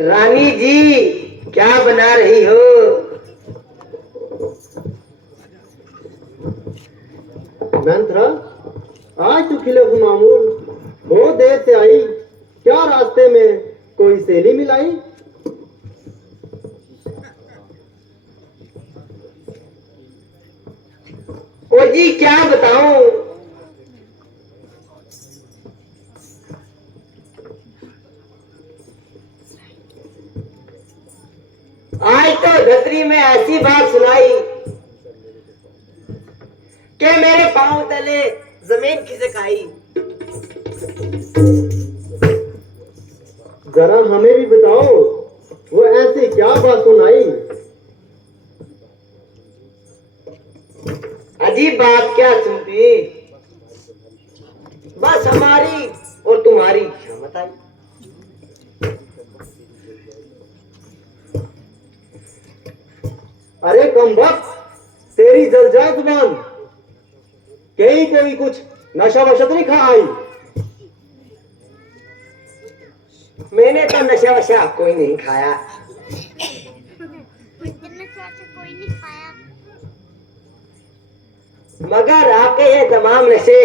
रानी जी क्या बना रही हो? मंत्रा, आज तो खिले मामूल बहुत देर से आई। क्या रास्ते में कोई सहेली मिलाई? ओ जी क्या बताऊं, आज तो धरती में ऐसी बात सुनाई कि मेरे पांव तले जमीन खिसक आई। जरा हमें भी बताओ, वो ऐसी क्या बात सुनाई? अजीब बात क्या सुनती, बस हमारी और तुम्हारी क्षमता आई। अरे कमबख्त, तेरी जल जाए जुबान। कहीं कोई कुछ नशा वशा तो नहीं खा आई? मैंने तो नशा वशा कोई नहीं खाया, मगर आपके ये तमाम नशे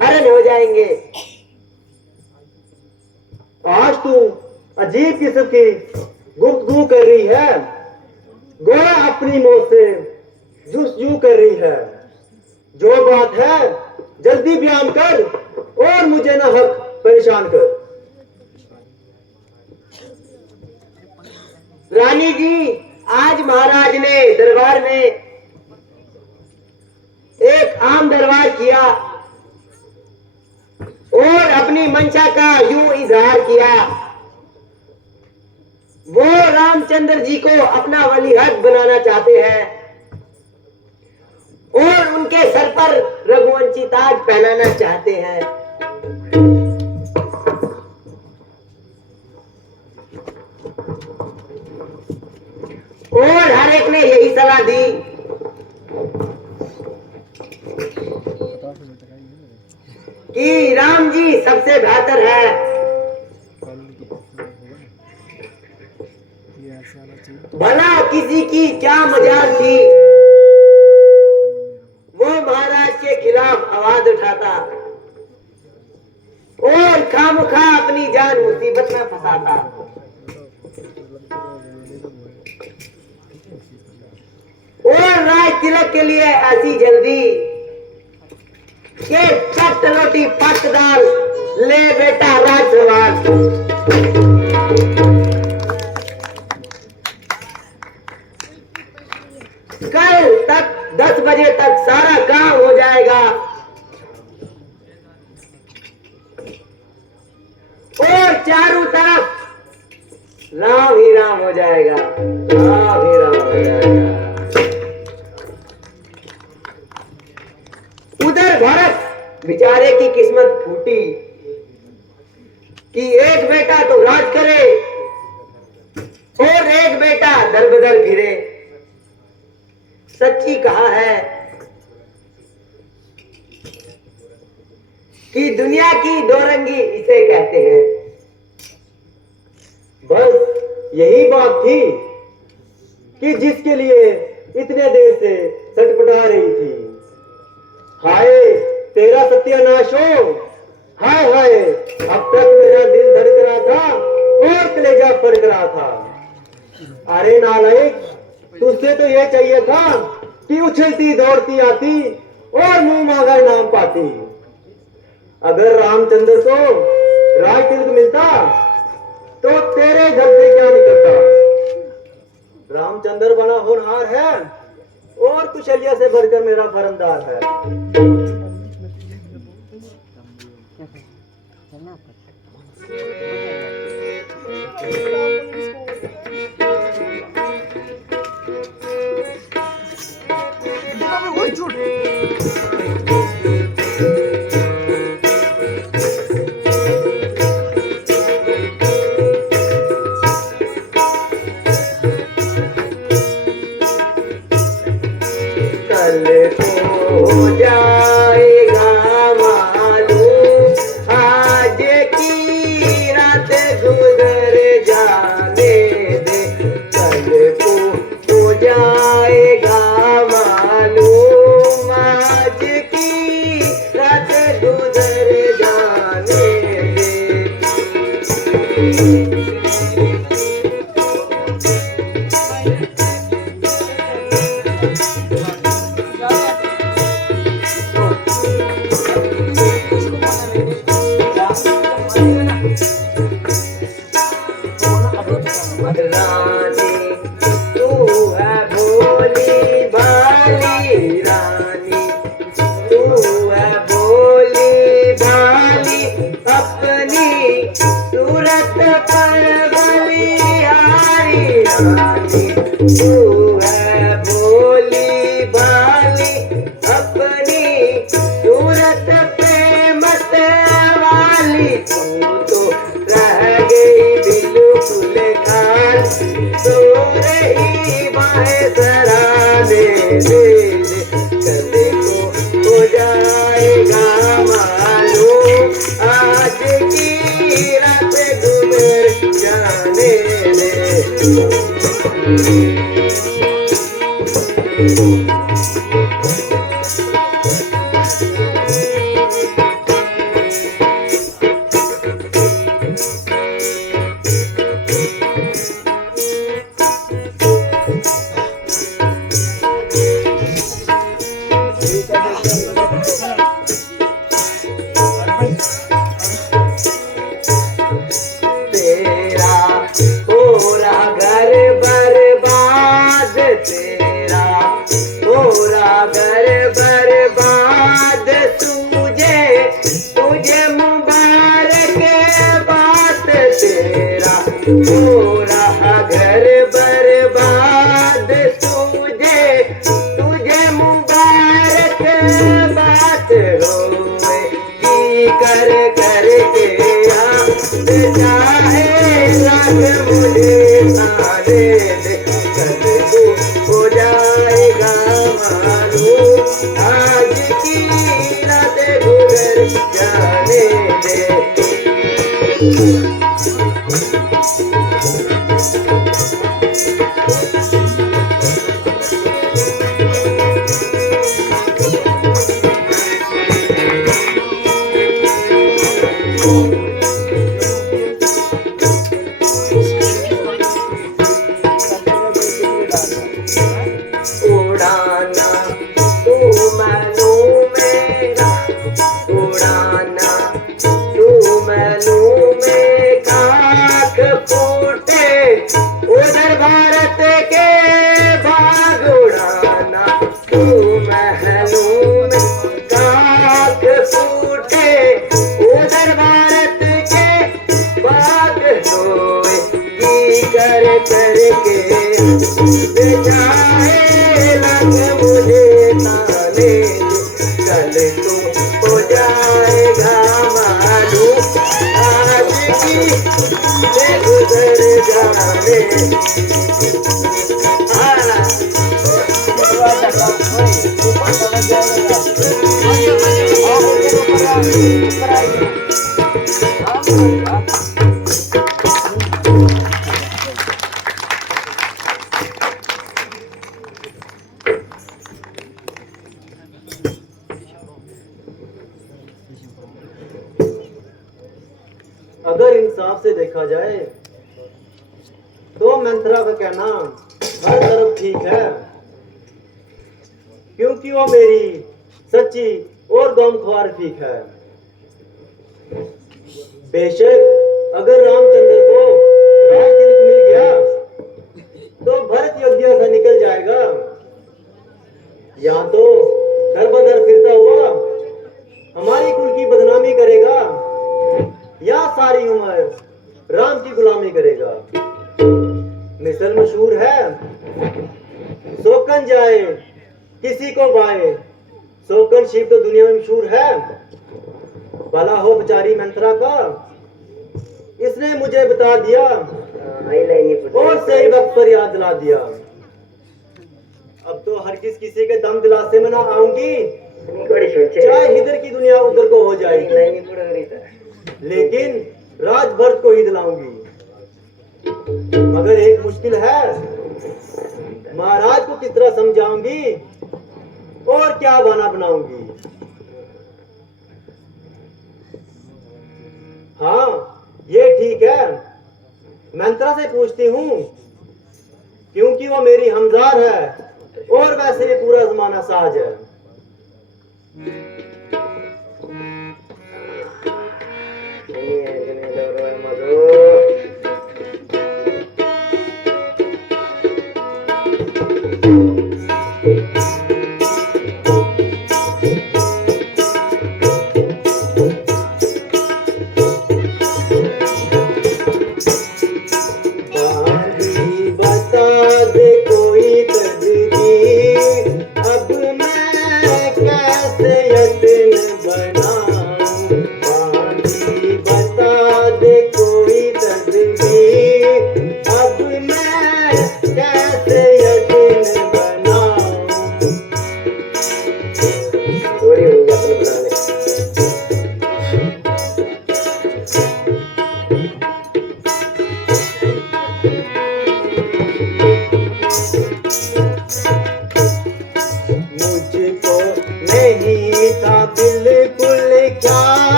हरण हो जाएंगे। आज तू अजीब किस्म की गुफ्तगू कर रही है, गोया अपनी मौत से जुस्तजू कर रही है। जो बात है जल्दी बयान कर और मुझे ना हक परेशान कर। रानी जी, आज महाराज ने दरबार में एक आम दरबार किया और अपनी मंशा का यूं इजहार किया। वो रामचंद्र जी को अपना वलीअहद बनाना चाहते हैं और उनके सर पर रघुवंशी ताज पहनाना चाहते हैं। और हर एक ने यही सलाह दी कि राम जी सबसे बेहतर है। भला किसी की क्या मजाल थी, वो महाराज के खिलाफ आवाज उठाता और खामखा अपनी जान मुसीबत में फंसाता। और राज तिलक के लिए ऐसी जल्दी के चट रोटी पट दाल ले बेटा राज सवार। कल तक 10 बजे तक सारा काम हो जाएगा और चारों तरफ राम ही राम हो जाएगा, राम ही राम हो जाएगा। उधर भरत बेचारे की किस्मत फूटी कि एक बेटा तो राज करे और एक बेटा दर बदर फिरे। सच्ची कहा है कि दुनिया की दौरंगी इसे कहते हैं। बस यही बात थी कि जिसके लिए इतने देर से सटपटा रही थी। हाय तेरा सत्यानाश हो। हाय हाय, अब तक मेरा दिल धड़क रहा था और कलेजा फड़क रहा था। अरे नालायक, तुझसे तो यह चाहिए था कि उछलती दौड़ती आती और मुंह मांगा इनाम पाती। अगर रामचंद्र को राज तिलक मिलता तो तेरे घर से क्या निकलता? रामचंद्र बड़ा होनहार है और कुशलिया से बढ़कर मेरा फरमदार है। कल को जाएगा मालूम आज की रात गुजर जाने दे। कल को जाएगा मालूम आज की रात गुजर जाने दे। रानी तू है भोली भाली, रानी तू है भोली भाली, अपनी सूरत पर बलिहारी। रानी तू है भोली भाली, अपनी सूरत पे मत वाली। तू तो रह गई बिल्कुल खान, तो रही बाहें सराने दे। कल को हो जाएगा मालूम आज की रात गुजर जाने दे। तेरा हो रहा घर बर्बाद, तेरा हो रहा घर बर्बाद, तुझे मुबारक बात। तेरा हो रहा घर बर्बाद, तुझे मुबारक बात। होए कर करके चाहे लाख मुझे ताने दे। कल को हो जाएगा मालूम आज की रात गुजर जाने दे। उड़ाना तू मैनू मेरा, उड़ाना तू मैनू में खाक फूटे उधर भारत के बाग। उड़ाना तू महलू में खाक फूटे उधर भारत के बाग। होए कर करके बेचाए लग मुझे ताने। कल तो हो जाएगा मालूम आज की गुजर जाने। अगर इंसाफ से देखा जाए तो मंत्रा का कहना हर तरफ ठीक है, क्योंकि वो मेरी सच्ची और गमख्वार फीक है। बेशक अगर रामचंद्र को राजतिलक मिल गया तो भरत गुलामी करेगा। मिसल मशहूर है, सोकन जाए किसी को बाए, सोकन शिव तो दुनिया में मशहूर है। भला हो बेचारी मंत्रा का, इसने मुझे बता दिया और सही वक्त पर याद दिला दिया। अब तो हर किसी के दम दिलासे में ना आऊंगी, चाहे इधर की दुनिया उधर को हो जाएगी, लेकिन राज भरत को ही दिलाऊंगी। मगर एक मुश्किल है, महाराज को किस तरह समझाऊंगी और क्या बहाना बनाऊंगी। हाँ ये ठीक है, मंत्रा से पूछती हूँ, क्योंकि वो मेरी हमजार है और वैसे भी पूरा जमाना साज है।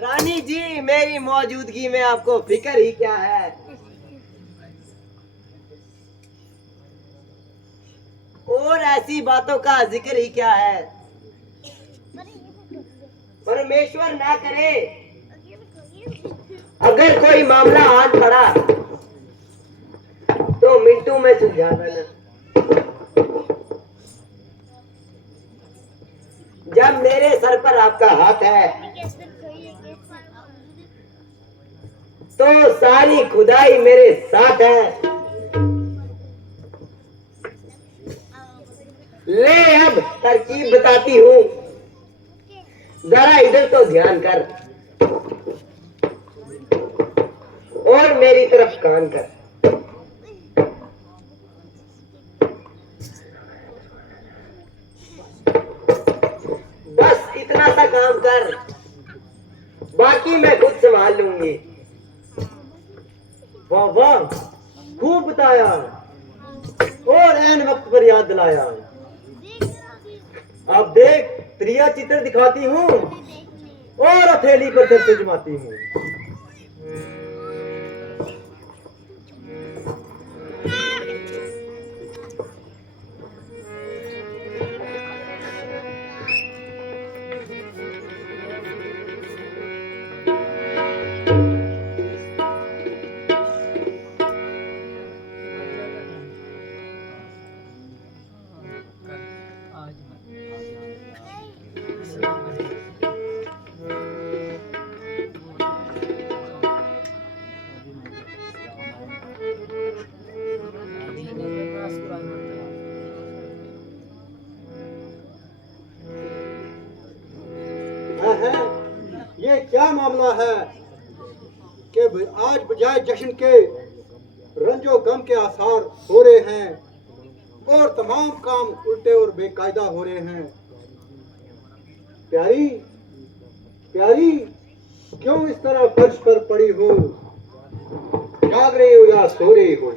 रानी जी, मेरी मौजूदगी में आपको फिक्र ही क्या है। और ऐसी बातों का जिक्र ही क्या है। परमेश्वर ना करे, अगर कोई मामला हाथ पड़ा तो मिनटों में सुलझा देना। जब मेरे सर पर आपका हाथ है तो सारी खुदाई मेरे साथ है। ले अब तरकीब बताती हूँ, जरा इधर तो ध्यान कर और मेरी तरफ कान कर। बस इतना सा काम कर, बाकी मैं खुद संभाल लूंगी। वाह वाह, खूब बताया और ऐन वक्त पर याद दिलाया। अब देख, त्रिया चित्र दिखाती हूँ और हथेली पर सिर जमाती हूँ। है ये क्या मामला है कि आज बजाय जश्न के रंजो गम के आसार हो रहे हैं और तमाम काम उल्टे और बेकायदा हो रहे हैं। प्यारी प्यारी, क्यों इस तरह फर्श पर पड़ी हो? जाग रही हो या सो रही हो?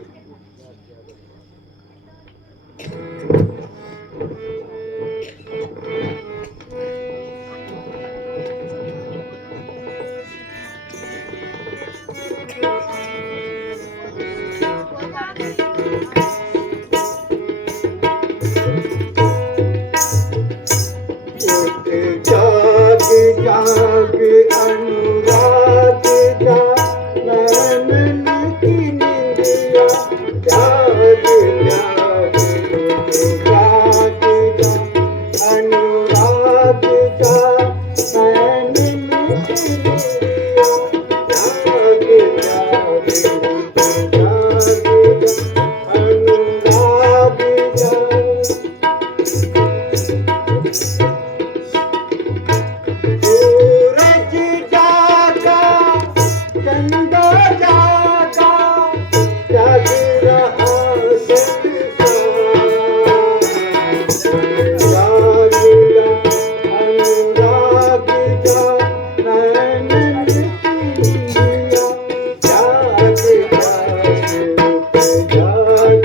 जाग अनुराग जाग नैनन की निंदिया, जाग जाग जाग अनुराग जाग नैनन की निंदिया, जाग जाग जाग अनुराग जाग। सूरज जागा चंदा जागा, जग रहा संसार, जाग अनुराग जाग नैनन की निंदिया, जाग जाग जाग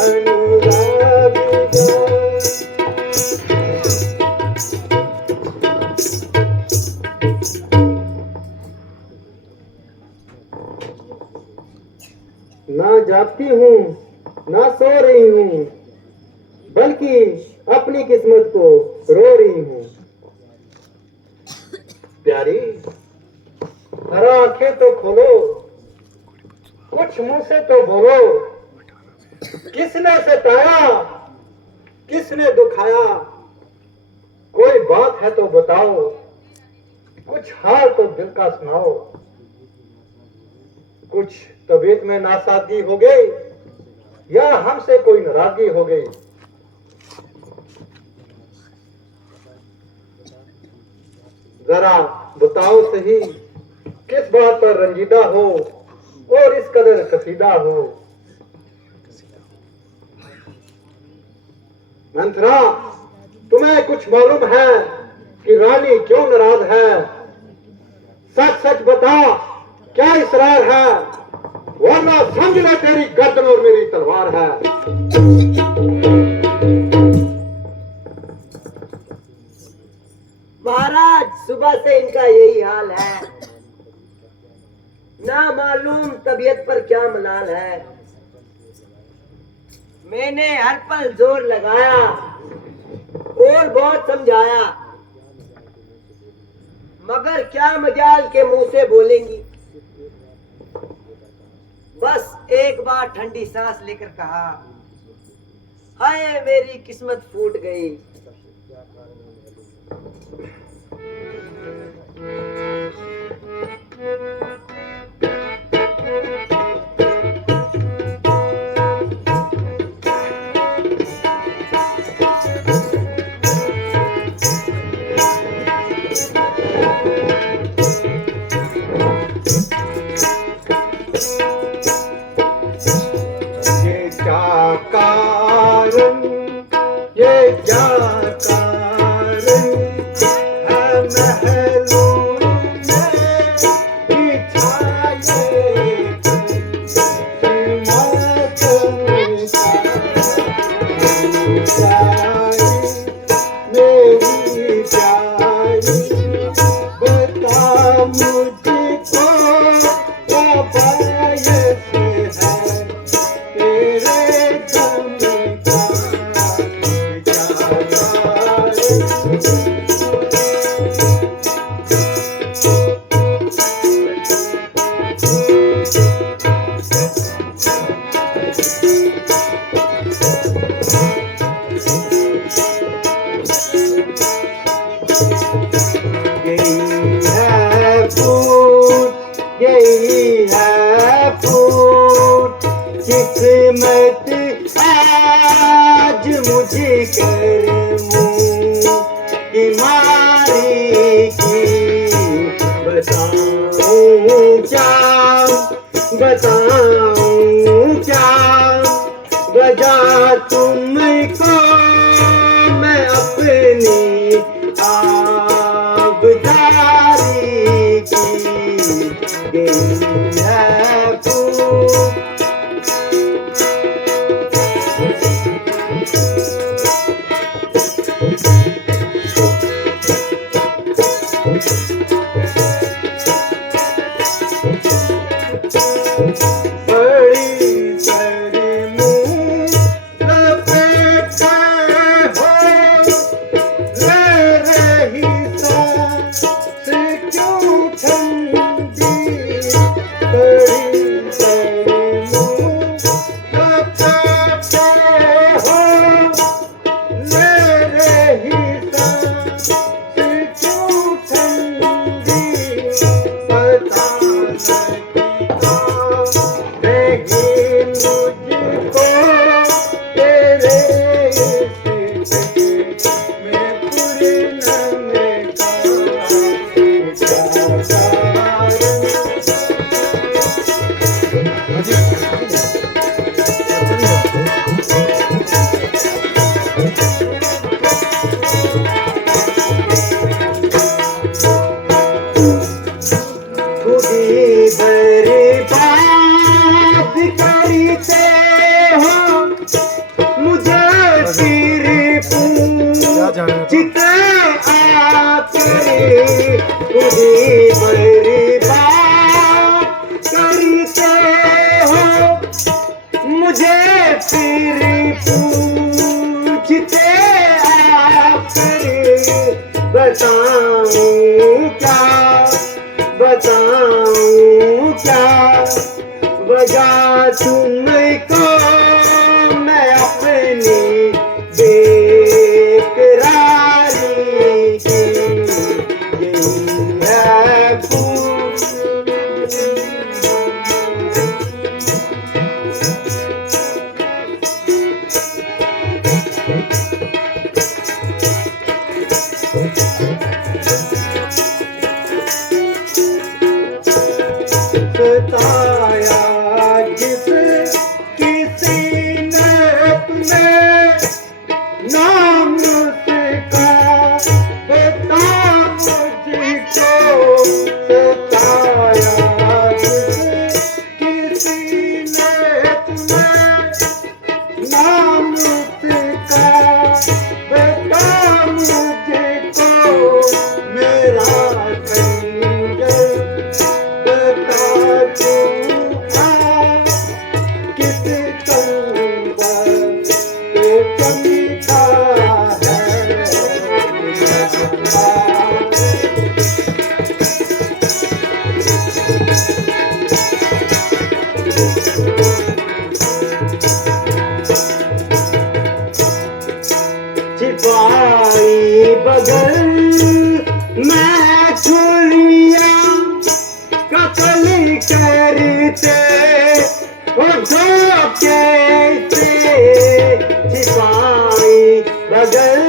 अनुराग जाग। ना जागती हूँ ना सो रही हूँ, बल्कि अपनी किस्मत को रो रही हूँ। प्यारी, जरा आंखें तो खोलो, कुछ मुंह से तो बोलो। किसने सताया, किसने दुखाया? कोई बात है तो बताओ, कुछ हाल तो दिल का सुनाओ। कुछ तबीयत में नासादगी हो गई या हमसे कोई नाराजगी हो गई? जरा बताओ सही, किस बात पर रंजीदा हो और इस कदर कसीदा हो? मंथरा, तुम्हें कुछ मालूम है कि रानी क्यों नाराज है? सच सच बता, क्या इसरार है, वरना समझ ले तेरी गर्दन और मेरी तलवार है। महाराज, सुबह से इनका यही हाल है, ना मालूम तबीयत पर क्या मलाल है। मैंने हर पल जोर लगाया और बहुत समझाया, मगर क्या मजाल के मुंह से बोलेंगी। बस एक बार ठंडी सांस लेकर कहा, हाय मेरी किस्मत फूट गई। कारण, ये क्या कारण है महलों में बिछाए मेरी प्यारी, बता मुझको क्या बायस है तेरे गम का, यही है फूट किस्मत आज मुझे करमू की मारी की, बताऊं क्या वजह तुमको मैं अपनी आबदारी की गई है फूट। बड़ी बड़ी मुँह लपेटे हो, ले रही सांस क्यों ठंडी, बड़ी बड़ी मुँह लपेटे हो, ले रही सांस क्यों ठंडी, पता नहीं मुझको तेरे में पूर्ण खुदी बर्बाद करते हो मुझे, फिर पूछते आके खुदी बर्बाद करते हो मुझे, फिर पूछते आके बताऊं क्या वजह तुमको मैं अपनी बेकरारी की यही है फूट। बताया जिस किसी ने तुम्हें नाम उसका, बता मुझको बताया जिस किसी ने तुम्हें नाम उसका, बता मुझको मेरा खंजर, बता तू किस कंबर पे चमका है, छिपाई बगल मैं छुरिया कत्ल करते वो धोखे से, छिपाई बगल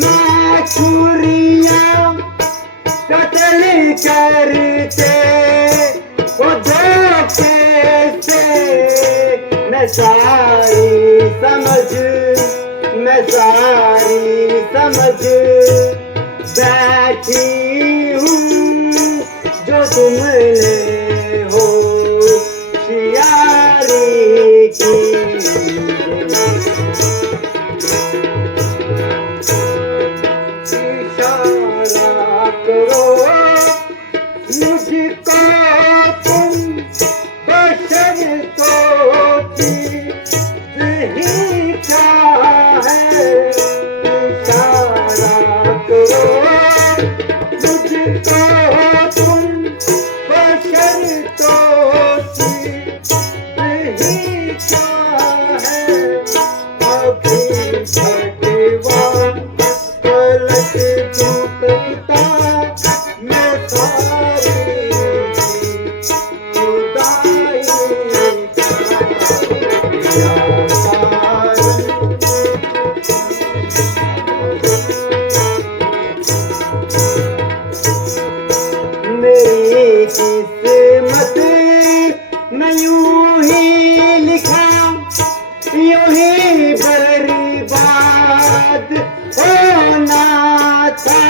मैं छुरिया कत्ल करते वो धोखे से, नशाई समझ मैं सारी समझ बैठी हूँ जो तुमने होशियारी की। इशारा करो मुझको तुम बशर तो चीज़ ही क्या है। इशारा करो मुझको तुम बशर तो चीज़ ही क्या है। अभी भगवान पलट तू तकता मैं सारी खुदाई मेरी किस्मत मैं यूं ही लिखा यूं ही बर्बाद होना था।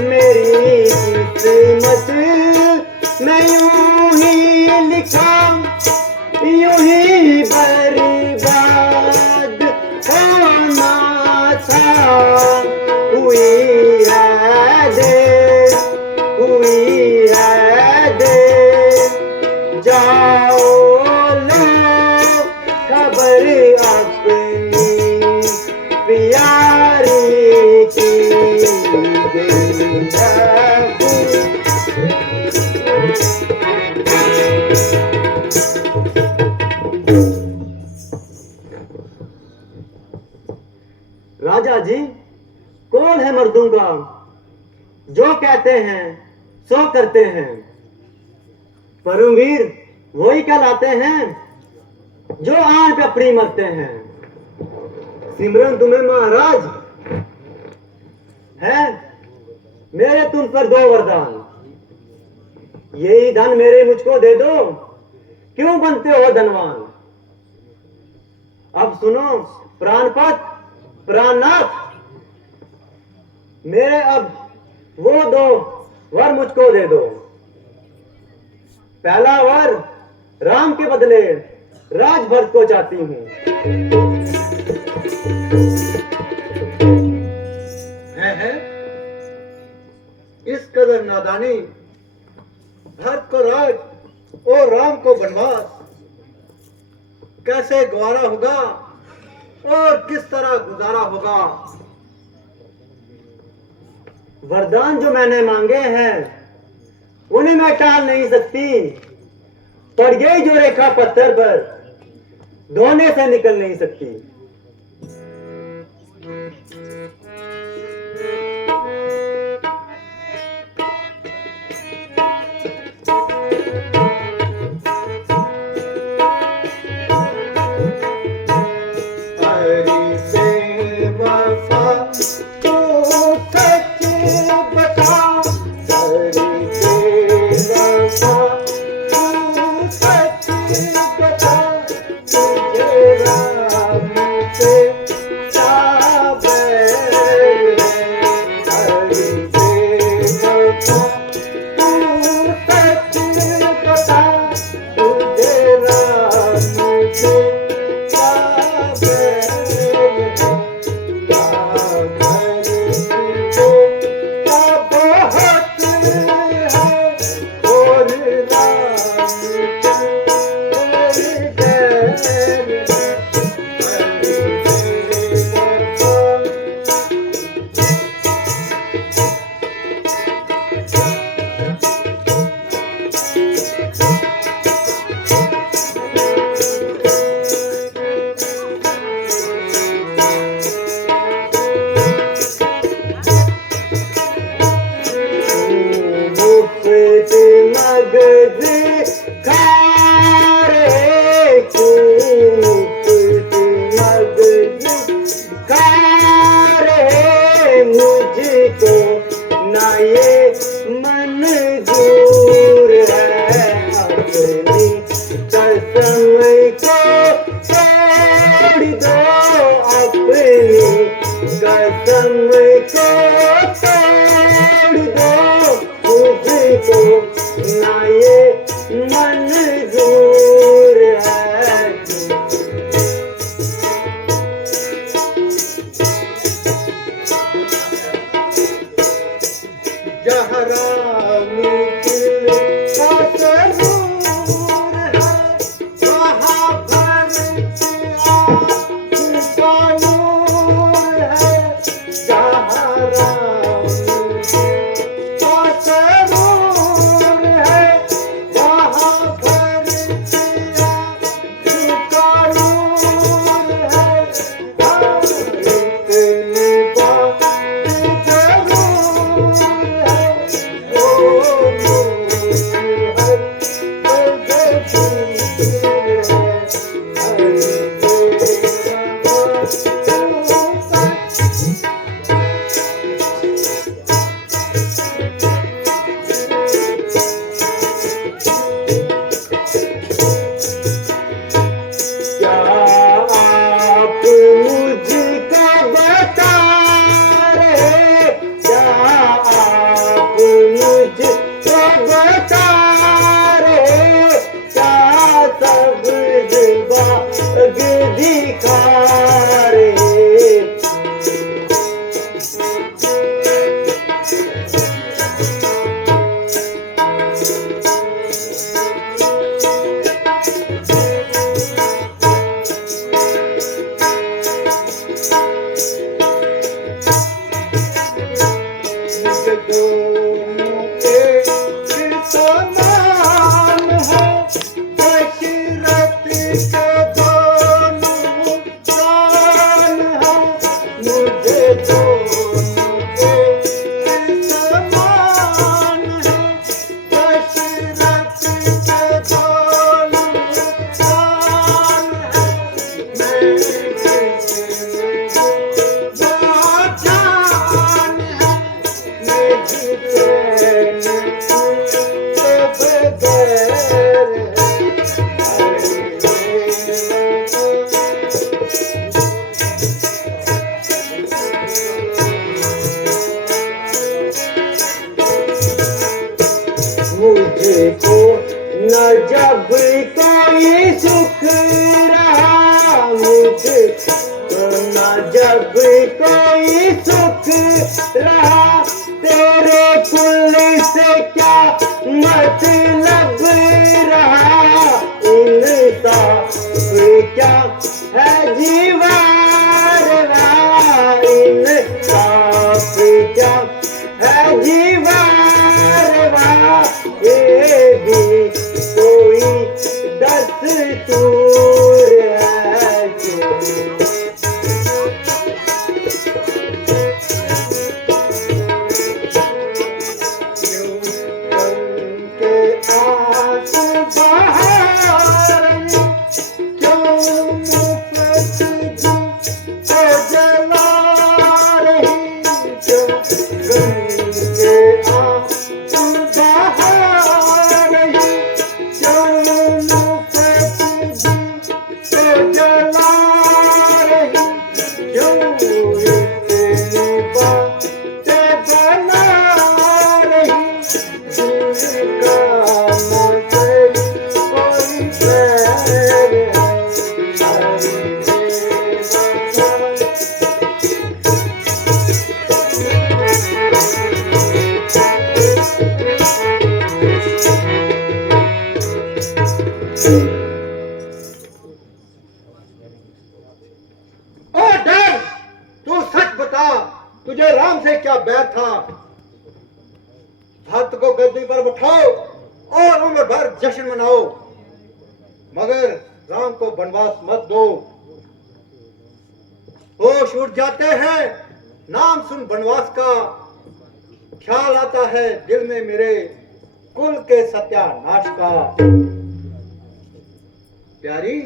मेरी किस्मत मैं यूं ही लिखा यूं ही बर्बाद होना था। हुई है देर हुई है देर जाओ लो खबर अपनी प्यारी की गई राजा जी, कौन है मर्दों का जो कहते हैं सो करते हैं। परमवीर वही कहलाते हैं जो आन पे अपनी मरते हैं। सिमरन तुम्हें महाराज है मेरे तुम पर दो वरदान। यही धन मेरे मुझको दे दो क्यों बनते हो धनवान। अब सुनो प्राणपत प्राणनाथ मेरे अब वो दो वर मुझको दे दो। पहला वर राम के बदले राजभर को चाहती हूँ। है इस कदर नादानी भरत को राज और राम को वनवास कैसे गवारा होगा और किस तरह गुजारा होगा। वरदान जो मैंने मांगे हैं उन्हें मैं टाल नहीं सकती। पड़ गई जो रेखा पत्थर पर धोने से निकल नहीं सकती। दो अपनी कसम को तोड़ दो मुझको ना ये मंजूर है जहरा मुझिल का तनूर है वहाँ भर का नूर है जहरा मुझिल का तनूर है वहाँ भर का नूर है इतनी बात जरूर है ओ क्या आप मुझको बता रहे क्या आप मुझको बता रहे क्या सब बाग दिखा रहे दोनों के समान है दशरथ के दोनों प्राण है मुझे दोनों के समान है दशरथ के दोनों प्राण है मैं जान है मुझको न जब कोई सुख रहा मुझको न जब कोई सुख रहा तेरे कुल से क्या मतलब रहा इंसाफ क्या है जीवार इंसाफ क्या है जीवार ये भी कोई दस्तूर है के आंसू बहा रही क्यों मुफ्त को जला रही क्यों के आंसू बहा रही क्यों मुफ्त को जला रही क्यों इतनी बातें बना रही जिनका मुझे कोई प्यार ओ डर तू सच बता तुझे राम से क्या बैर था भक्त को गद्दी पर उठाओ और उम्र भर जश्न मनाओ मगर राम को वनवास मत दो होश उड़ जाते हैं नाम सुन वनवास का ख्याल आता है दिल में मेरे कुल के सत्यानाश का प्यारी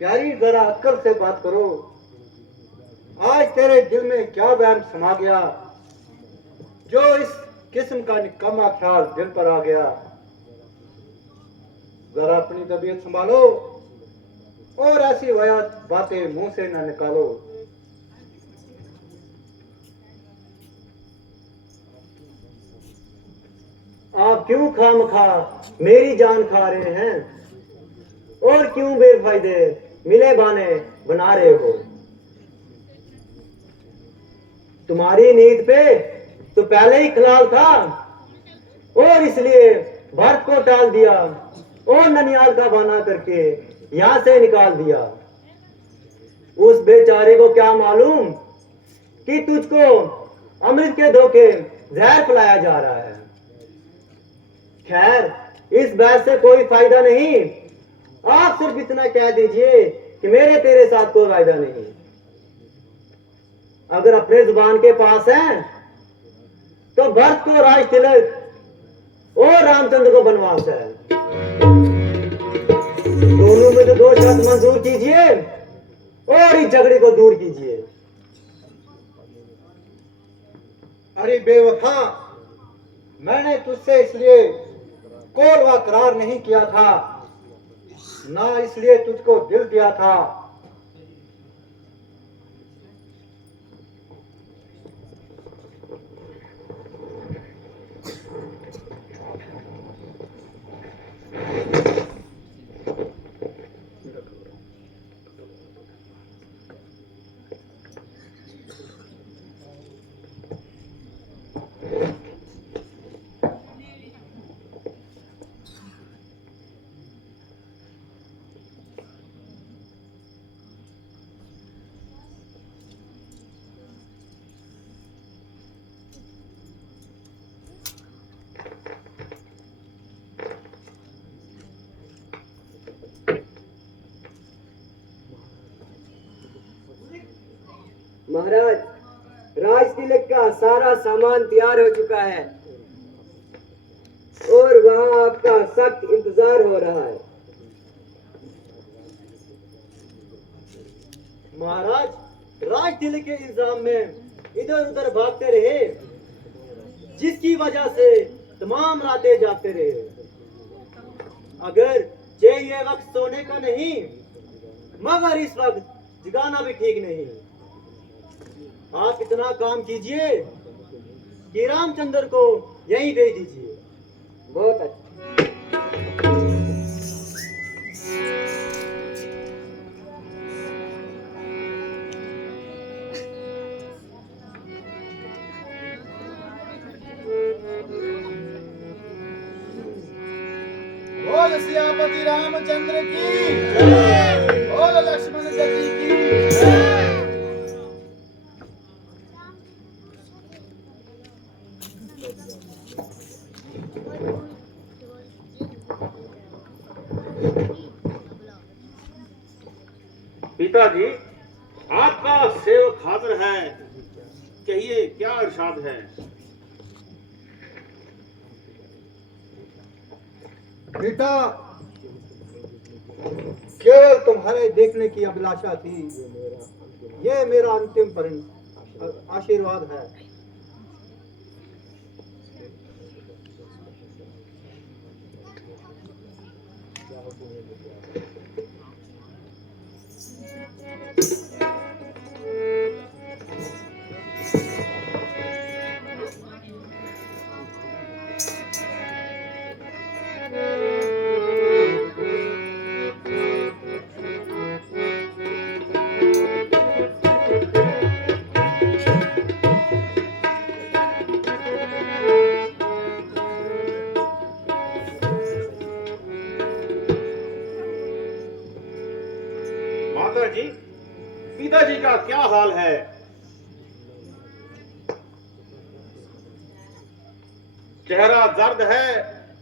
प्यारी जरा अक्ल से बात करो आज तेरे दिल में क्या बयान समा गया जो इस किस्म का निकम्मा ख्याल दिल पर आ गया जरा अपनी तबीयत संभालो और ऐसी वायत बातें मुंह से न निकालो। आप क्यों खामखा मेरी जान खा रहे हैं और क्यों बेफायदे मिले बहाने बना रहे हो? तुम्हारी नीत पे तो पहले ही खलाल था और इसलिए भरत को टाल दिया और ननियाल का बहाना करके यहां से निकाल दिया। उस बेचारे को क्या मालूम कि तुझको अमृत के धोखे जहर पिलाया जा रहा है। खैर, इस बहस से कोई फायदा नहीं। आप सिर्फ इतना कह दीजिए कि मेरे तेरे साथ कोई वायदा नहीं। अगर अपने जुबान के पास है तो भरत को राज तिलक और रामचंद्र को बनवास है। दोनों में तो दो शर्त मंजूर कीजिए और इस झगड़े को दूर कीजिए। अरे बेवफा, मैंने तुझसे इसलिए कौल व करार नहीं किया था, ना इसलिए तुझको दिल दिया था। महाराज, राज तिलक का सारा सामान तैयार हो चुका है और वहां आपका सख्त इंतजार हो रहा है। महाराज, राज तिलक के इंतजाम में इधर उधर भागते रहे, जिसकी वजह से तमाम रातें जागते रहे। अगर ये वक्त सोने का नहीं, मगर इस वक्त जगाना भी ठीक नहीं। आप इतना काम कीजिए कि रामचंद्र को यहीं भेज दीजिए। बहुत अच्छा। बोल सियापति रामचंद्र की जय, बोल लक्ष्मण जी की जय। पिताजी, आपका सेवक हाजिर है, कहिए क्या इरशाद है? बेटा, केवल तुम्हारे देखने की अभिलाषा थी। ये मेरा अंतिम आशीर्वाद है। माता जी, पिताजी का क्या हाल है? चेहरा दर्द है,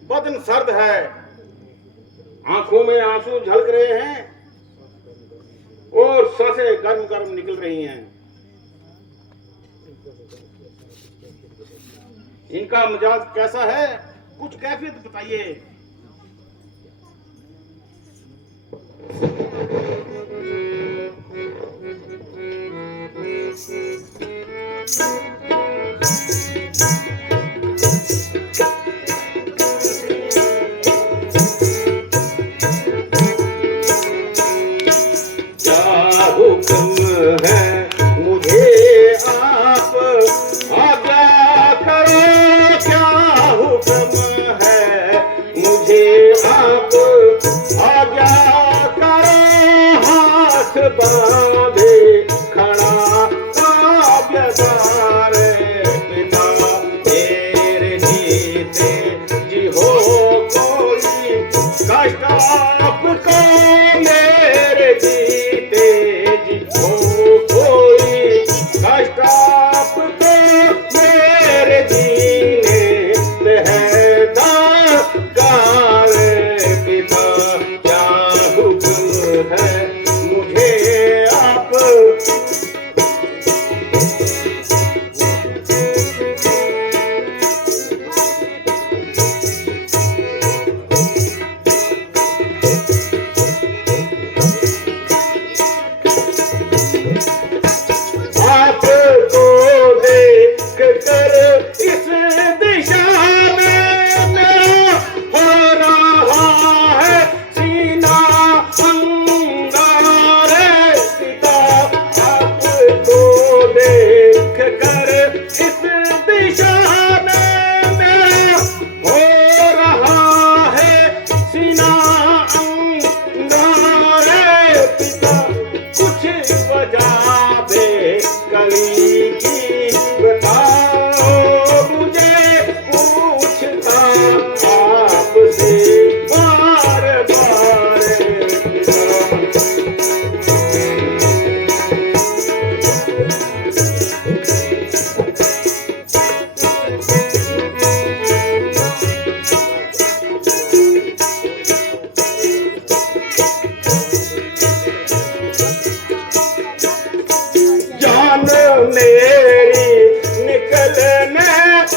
बदन सर्द है, आंखों में आंसू झलक रहे हैं और सांसें गर्म गर्म निकल रही हैं। इनका मिजाज कैसा है? कुछ कैफियत बताइए। हुक्म है मुझे आप आज्ञा करो, क्या हुक्म है मुझे आप आज्ञा करो। हाथ बांधे खड़ा आज्ञाकार पिता, तेरे जीते जी हो कोई कष्ट आपको, मेरे जीते जी हो कोई कष्ट आपको, मेरे जीने है दागार पिता, क्या हुक्म है मुझे आप आपको देख कर इस दिशा में मेरा हो रहा है सीना अंगार पिता, आपको देख कर इस दिशा में मेरा हो रहा है सीना अंगार पिता, कुछ वजह दे कली की बताओ मुझे, पूछता आपसे बार बार जान मेरी निकलने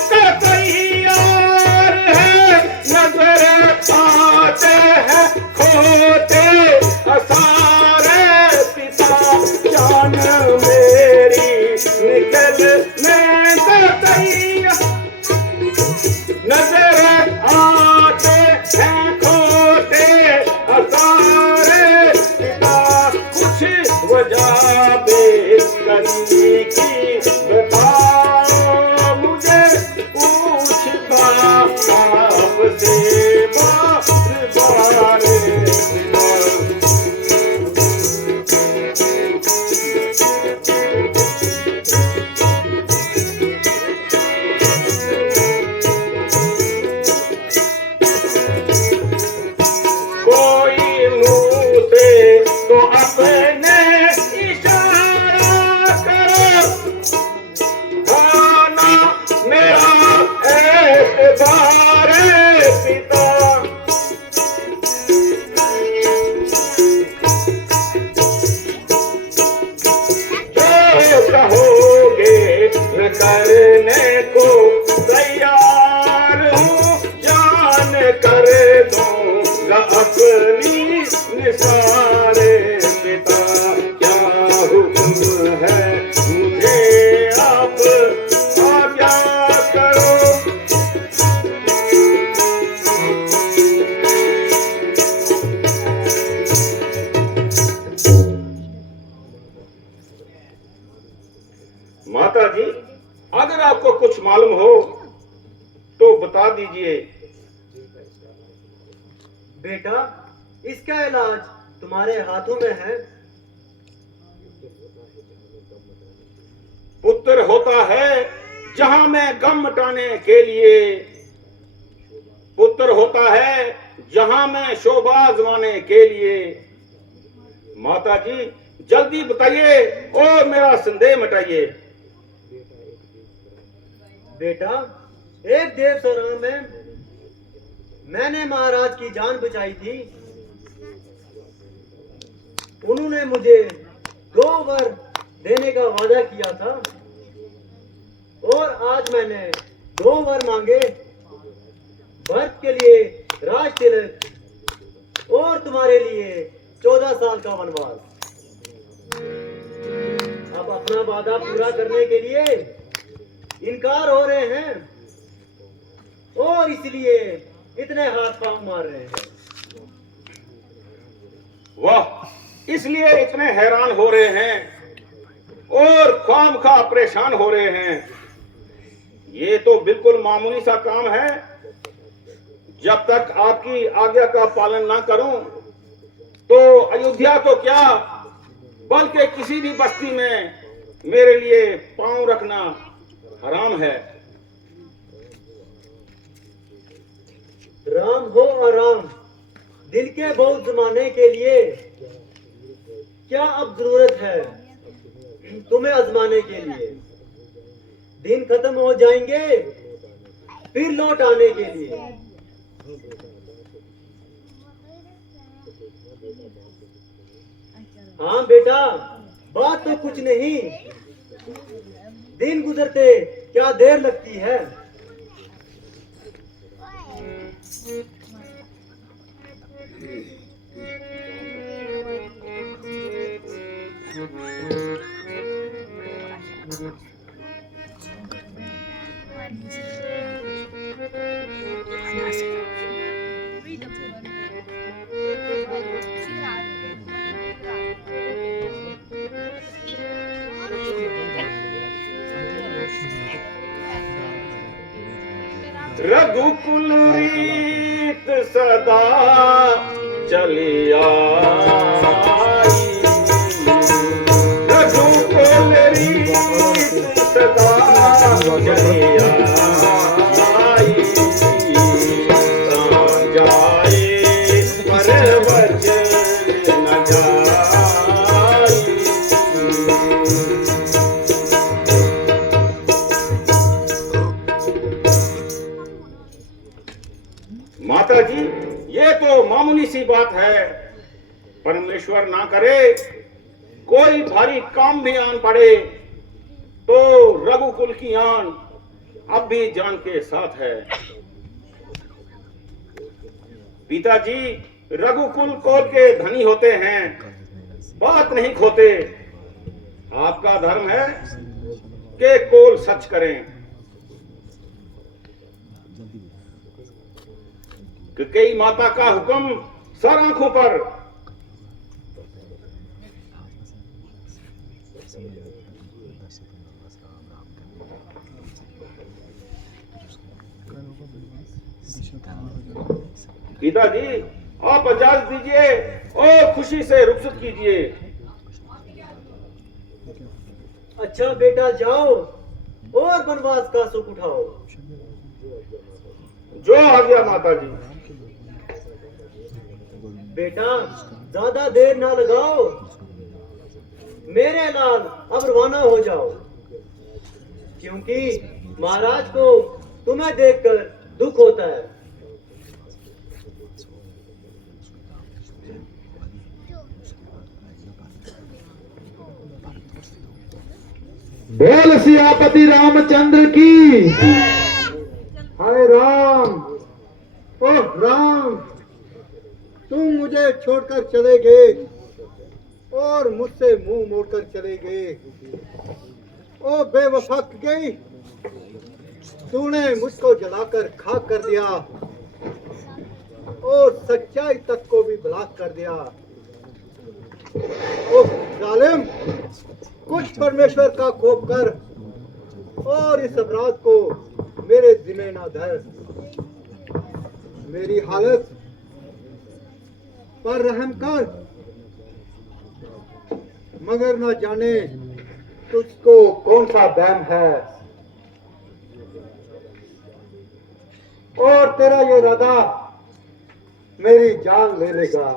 का तैयार है, नजर आते हैं खोते असारे पिता, जान मेरी निकलने का तैयार, नजर आते हैं खोते असारे पिता, कुछ वजह बेकरी की बताओ मुझे, पूछता आपसे बार बार कोई मुंह से तो अपने इशारा करो, खाना मेरा एतबार पिता, जो कहोगे मैं करने को तैयार हूँ, जान कर दूंगा अपनी निसारे पिता, क्या हुक्म है मुझे आप आज्ञा करो। माता जी, अगर आपको कुछ मालूम हो तो बता दीजिए। बेटा, इसका इलाज तुम्हारे हाथों में है। पुत्र होता है जहां में गम मिटाने के लिए, पुत्र होता है जहां में शोभा आजमाने के लिए। माता जी, जल्दी बताइए और मेरा संदेह मिटाइए। बेटा, एक देव सरोवर में मैंने महाराज की जान बचाई थी। उन्होंने मुझे 2 वर देने का वादा किया था और आज मैंने 2 वर मांगे। भरत के लिए राज तिलक और तुम्हारे लिए 14 साल का वनवास। अब अपना वादा पूरा करने के लिए इनकार हो रहे हैं और इसलिए इतने हाथ पांव मार रहे हैं। वाह, इसलिए इतने हैरान हो रहे हैं और ख्वामखा परेशान हो रहे हैं। ये तो बिल्कुल मामूली सा काम है। जब तक आपकी आज्ञा का पालन ना करूं तो अयोध्या तो क्या बल्कि किसी भी बस्ती में मेरे लिए पांव रखना हराम है। राम हो आराम, दिल के बहुत जमाने के लिए क्या अब जरूरत है तुम्हें आजमाने के लिए। दिन खत्म हो जाएंगे फिर लौट आने के लिए। हाँ बेटा, बात तो कुछ नहीं, दिन गुजरते क्या देर लगती है। रघुकुल रीत सदा चली आई, रघुकुल रीत सदा चली आई, प्राण जाए पर वचन न जाए। माता जी, ये तो मामूली सी बात है। परमेश्वर ना करे कोई भारी काम भी आन पड़े तो रघुकुल की आन अब भी जान के साथ है। पिताजी रघुकुल कोल के धनी होते हैं, बात नहीं खोते। आपका धर्म है कि कोल सच करें। कई माता का हुक्म सर आंखों पर। पिताजी आप इजाजत दीजिए और खुशी से रुखसत कीजिए। अच्छा बेटा, जाओ और वनवास का सुख उठाओ। जो आ गया माता जी। बेटा ज्यादा देर ना लगाओ, मेरे लाल अब रवाना हो जाओ, क्योंकि महाराज को तुम्हें देखकर दुख होता है। बोल सियापति रामचंद्र की। हाय राम, ओह राम, तुम मुझे छोड़कर चले गए और मुझसे मुंह मोड़कर चले गए। ओ बेवफा गई, तूने मुझको जलाकर खाक कर दिया और सच्चाई तक को भी ब्लॉक कर दिया। ओ जालिम, कुछ परमेश्वर का खौफ कर और इस अपराध को मेरे जिम्मे ना धर। मेरी हालत पर रहम कर, मगर न जाने तुझको कौन सा वहम है और तेरा ये इरादा मेरी जान ले लेगा।